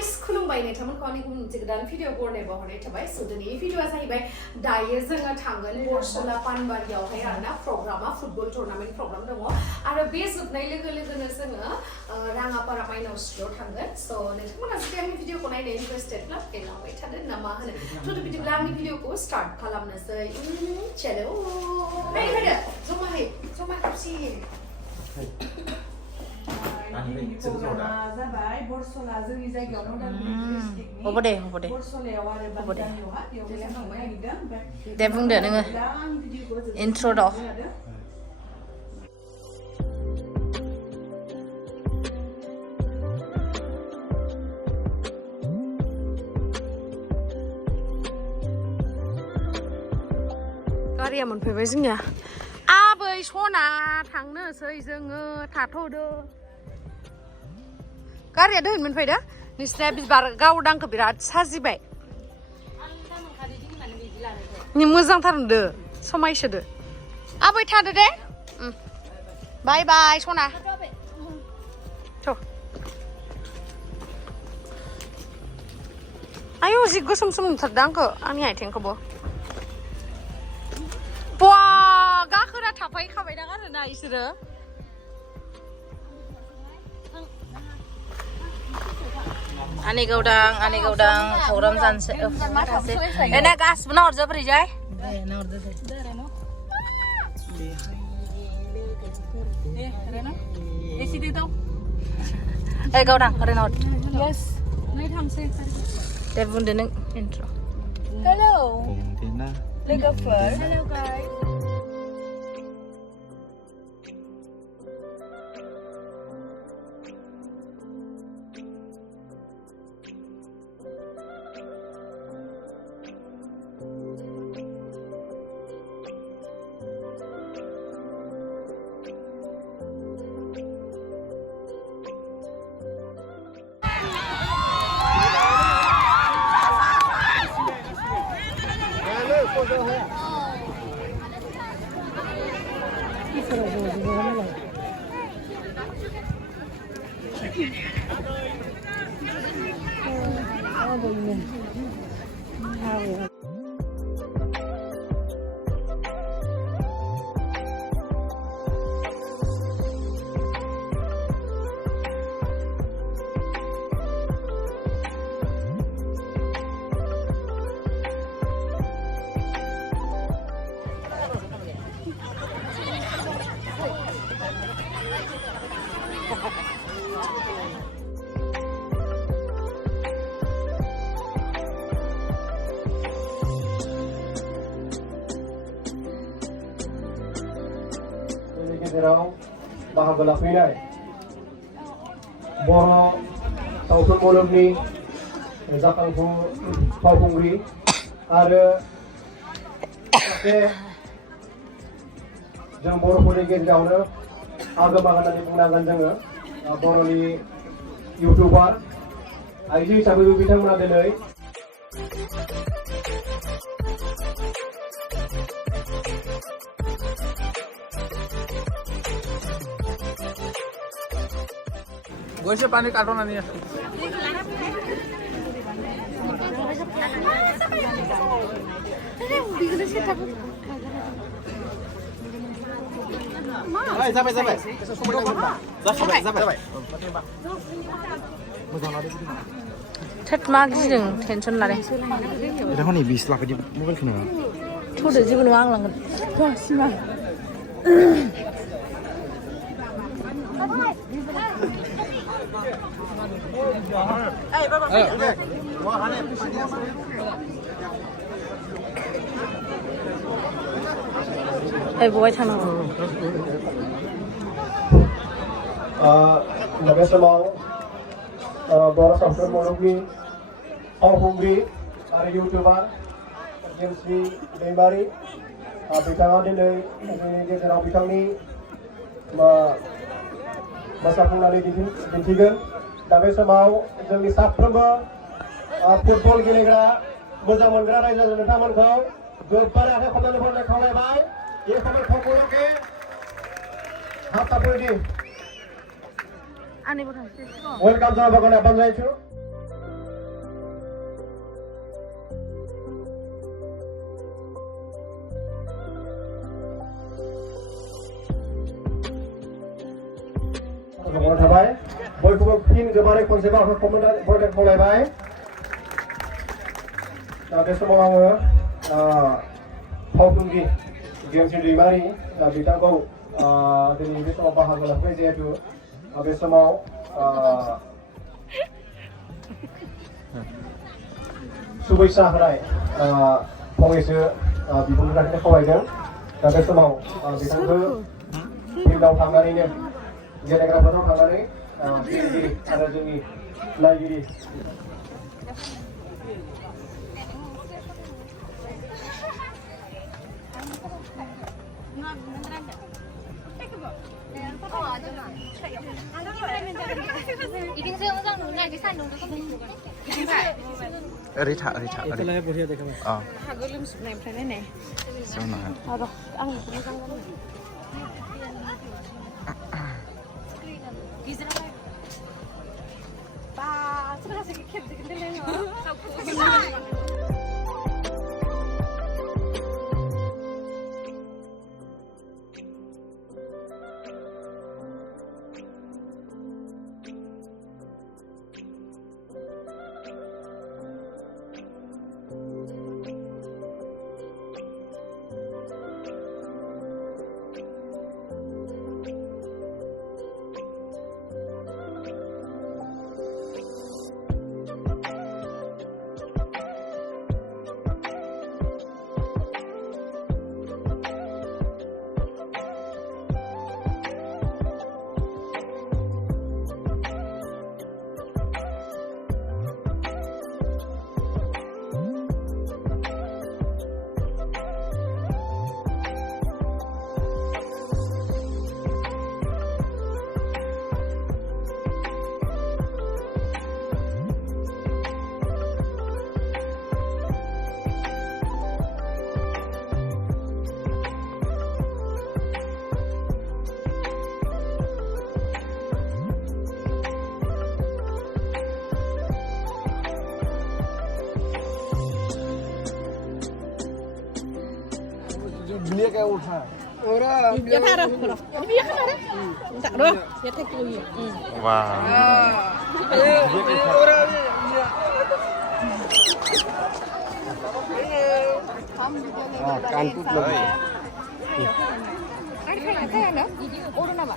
Guys खुलुमबाय नोंथांमोनखौ आंनि गुबुन मोनसे गोदान भिडिअ बरनायबो हरनाय थाबाय स' दिनै भिडिअआ जाहैबाय दायो जोङो थांगोन बरसला पानबारियावहाय आरोना प्रग्रामा फुटबल टुर्नामेन्ट प्रग्राम दङ आरो बे जोबनाय लोगो लोगोनो जोङो राङापारा माइनाव स्ट्रिटआव थांगोन स' नोंथांमोना जुदि आंनि भिडिअखौ नायनो इन्टारेस्टेडब्ला देरलांबाय थादो ना मा होनो थ' बिदिब्ला आंनि भिडिअखौ स्टार्ट खालामनोसै चलो नायफैदो जमा खेबसे जाबाय बरसला जोंनि जायगायाव उदालगुरि डिस्ट्रिक्टनि बरसलायाव आरो बादालियावहा बेयाव थांबाय नागिरदों दे बुंदो नोङो इन्ट्र' द' गारिया मोनफैबाय जोंनिया आबै सना थांनोसै जोङो थाथ'दो गारिया दहै मोनफैदो नोंसिना बिबार गावदांखौ बिराद साजिबाय मोजांथार नुदो समायसोदो आबै थादो दे बाय बाय सना आयौ जि गोसोम सोम नुथारदों आंखौ आंनि आथिंखौबो बा गाखोना थाफायखाबायदां आरोना इसोरो आनै गावदां प्रग्राम जानोसै एना गासिबो नाहरजोब ओरैजाय ओइ गावदां ओरै नाहर दे बुंदो नों इन्ट्र' हेलौ लोगोफोर हेलौ गाइस गेजेराव बाहागो लाफैनाय बर' सावथुन मुलुगनि जाखांफु फावखुंग्रि आरो सासे जों बर'फोरनि गेजेरावनो आगोमा होननानै बुंनांगोन जोङो बर'नि इउटुबार आइजो हिसाबैबो बिथांमोना दिनै गोसे पानी काटो ना नहीं थोद मा गिदों टेनसन लादों दा हनै 20 लाख बायदि मबाइल खोनो थौदो जेबो नङा आं लांगोन सिमा बहाय थानांगौ बे समाव बर' सावथुन मुलुगनि फावखुंग्रि आरो इउटुबार जेमस्रि दैमारि बिथाङा दिनै जोंनि गेजेराव बिथांनि मोसाफुंनानै दिन्थिगोन दा बे समाव जोंनि साफ्रोमबो फुटबल गेलेग्रा मोजां मोनग्रा रायजो नोंथांमोनखौ गोबारै आखाइ खबनानै बरायनाय खावलायबाय ये खबर खबरोगे हाथ तापुरदि आंनिबो थांसै वेलकाम जाबागोन बानजायछु फिन गोबारै खनसेबाव बरायनाय खावलायबाय बे समाव आङो फावखुंग्रि गेमस्रि दैमारि बिथांखौ दिनै बे समाव बाहागो लाफैबाय जिहेतु बे समाव शुभेच्छा होनाय फंनैसो बिबुंथि लाखिनो खावलायदों दा बे समाव बिथांखौ फिल्डआव थांनानैनो गेलेग्रा फोथाराव थांनानै गेलेगिरि आरो जोंनि नायगिरि ओरै था ओरै हागो लोमजोबनायनिफ्राय नायनाय र' आं मोजां बा सोरहासो खेबजों दोनलाय Bilia kayak ultra. Ya taruh, biar kan ada. Tak doh, ya take dulu. Wow. Kanpur लगे Saya ada, urun apa?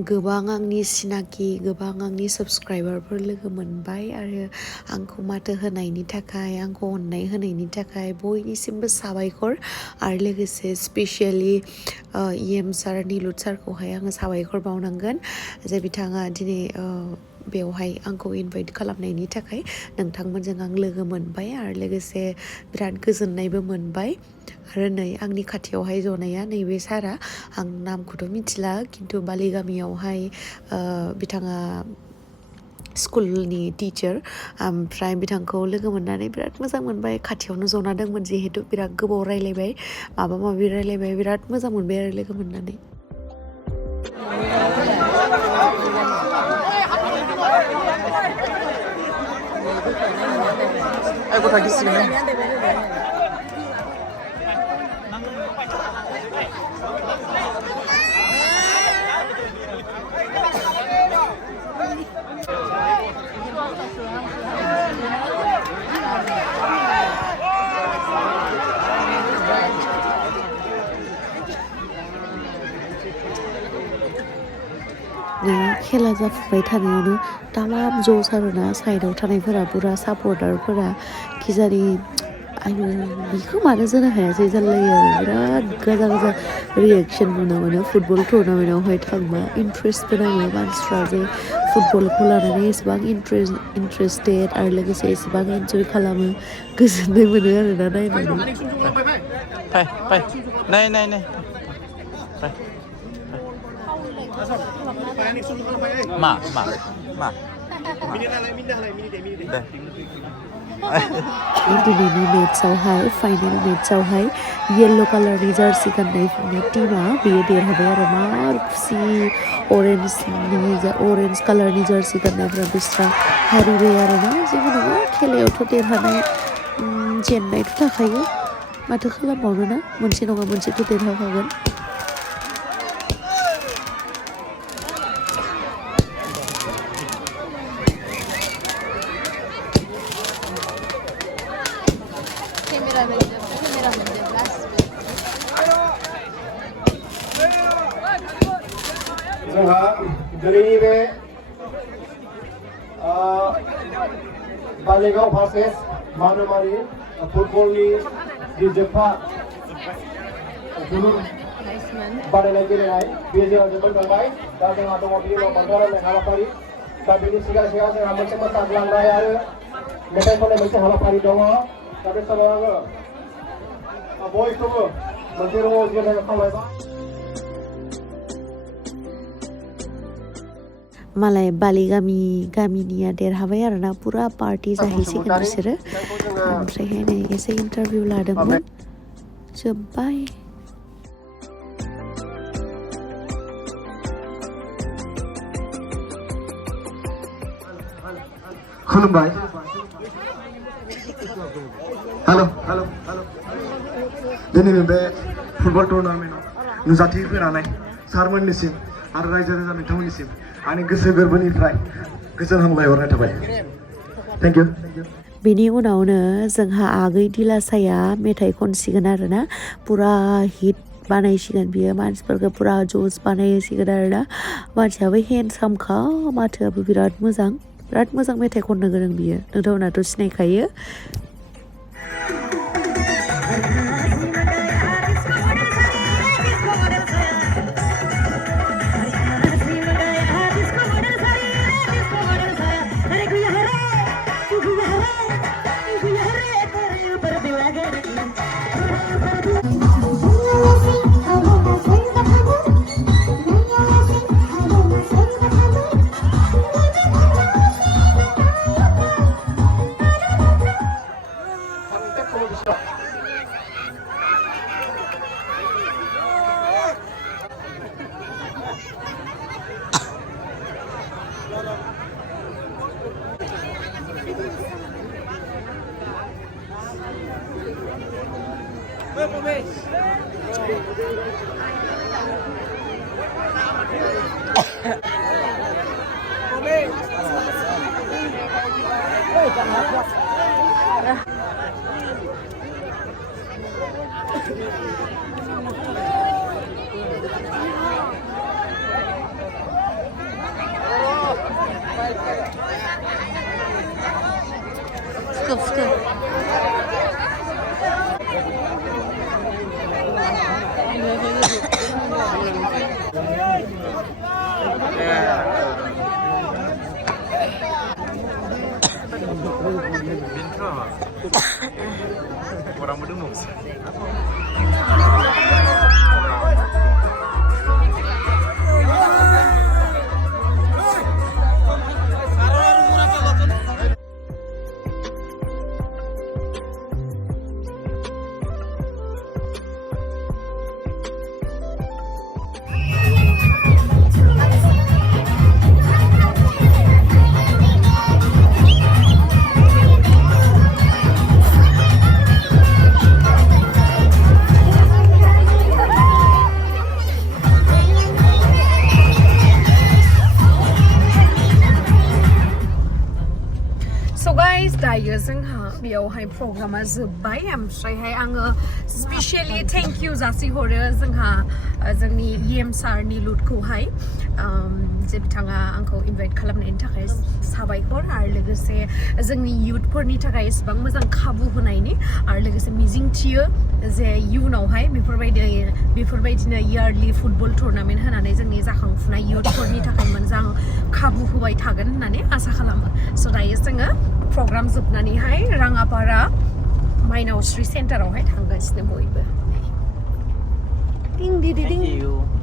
गोबां आंनि सिनाखि गोबां आंनि साबस्क्राइबारफोर लोगो मोनबाय आरो आंखौ माथो होनायनि थाखाय आंखौ अननाय होनायनि थाखाय बयनिसिमबो साबायखर आरो लोगोसे स्पेसियेलि EM सार निलुट सारखौहाय आङो साबायखर बावनांगोन जे बिथाङा दिनै बेवहाय आंखौ इनभाइट खालामनायनि थाखाय नोंथांमोनजों आं लोगो मोनबाय आरो लोगोसे बिराद गोजोननायबो मोनबाय आरो नै आंनि खाथियावहाय जनाया नैबे सारा आं नामखौथ' मिथिला खिन्थु बालि गामियावहाय बिथाङा स्कुलनि टिचार ओमफ्राय बिथांखौ लोगो मोननानै बिराद मोजां मोनबाय खाथियावनो जना दंमोन जिहेतु बिराद गोबाव रायलायबाय माबा माबि रायलायबाय बिराद मोजां मोनबाय आरो लोगो मोननानै Aku lagi sini. खेला जाफुबाय थानायावनो तामाम ज'स आरोना साइडआव थानायफोरा बुरा सापर्टारफोरा खिजारि आयु बेखौ मानो जानो हायासै जालायो आरो बिराद गाजा गाजा रिएक्सन नुनो मोनो फुटबल टुर्नामेन्टआवहाय थांबा इन्ट्रेस्टबो नाङो मानसिफ्रा जे फुटबलखौ लानानै एसेबां इन्ट्रेस्टेड आरो लोगोसे एसेबां इन्जय खालामो गोजोननाय मोनो आरोना नायनानै फै नाय मा दे दिनैनि मेट्सआवहाय फाइनेल मेट्सआवहाय येल्ल' कालारनि जार्सि गाननायफोरनि टिमा बेयो देरहाबाय आरो मार खुसि अरेन्ज कालारनि जार्सि गाननायफ्रा बिस्रा हारिबाय आरोना जेबो नङा खेलायावथ' देरहानाय जेननायथ' थाखायो माथो खालामबावनो ना मोनसे नङा मोनसेथ' देरहाखागोन जोंहा दिनैनि बे बालिगाव भार्सेस मानोमारि फुटबलनि जि जोबथा जोलुर बादायनाय गेलेनाय बेयो जोंहा जोबोद थांबाय दा जोंहा दङ बिनि उनाव बान्था राननाय हाबाफारि दा बेनि सिगां जोंहा मोनसे मोसाग्लांनाय आरो मेथाइ खननाय मोनसे हाबाफारि दङ दा बे समाव आङो बयखौबो मोनसे रङाव जिरायनो खावलायबाय मालाय बालि गामिनिया देरहाबाय आरोना पुरा पार्टि जाहैसिगोन बिसोरो ओमफ्रायहाय नै एसे इन्टारभिउ लादोंमोन जोब्बाय खुलुमबाय हेल' दिनैनि बे फुटबल टुर्नामेन्टआव नुजाथि होनानै सारमोननिसिम आरो रायजो राजा नोंथांमोननिसिम आंनि गोसो गोरबोनिफ्राय गोजोन हामलायहरनाय थाबाय थेंक इउ बेनि उनावनो जोंहा आगै दिलासाया मेथाइ खनसिगोन आरोना पुरा हिट बानायसिगोन बियो मानसिफोरखौ पुरा ज'स बानायसिगोन आरोना मानसियाबो हेन्डसामखा माथोआबो बिराद मोजां मेथाइ खननो गोरों बियो नोंथांमोनाथ' सिनायखायो Orang muda mau. दायो जोंहा बेयावहाय प्रग्रामा जोब्बाय ओमफ्रायहाय आङो स्पेशली थेंक इउ जासिहरो जोंहा जोंनि EM सार निलुटखौहाय जे बिथाङा आंखौ इनभाइट खालामनायनि थाखाय साबायखर आरो लोगोसे जोंनि इयुथफोरनि थाखाय एसेबां मोजां खाबु होनायनि आरो लोगोसे मिजिंथियो जे इयुनावहाय बेफोरबायदिनो इयारलि फुटबल टुर्नामेन्ट होनानै जोंनि जाखांफुनाय इयुथफोरनि थाखाय मोजां खाबु होबाय थागोन होननानै आसा खालामो स' दायो जोङो प्रग्राम जोबनानैहाय राङापारा माइनावस्रि सेन्टारावहाय थांगासिनो बयबो Thank you.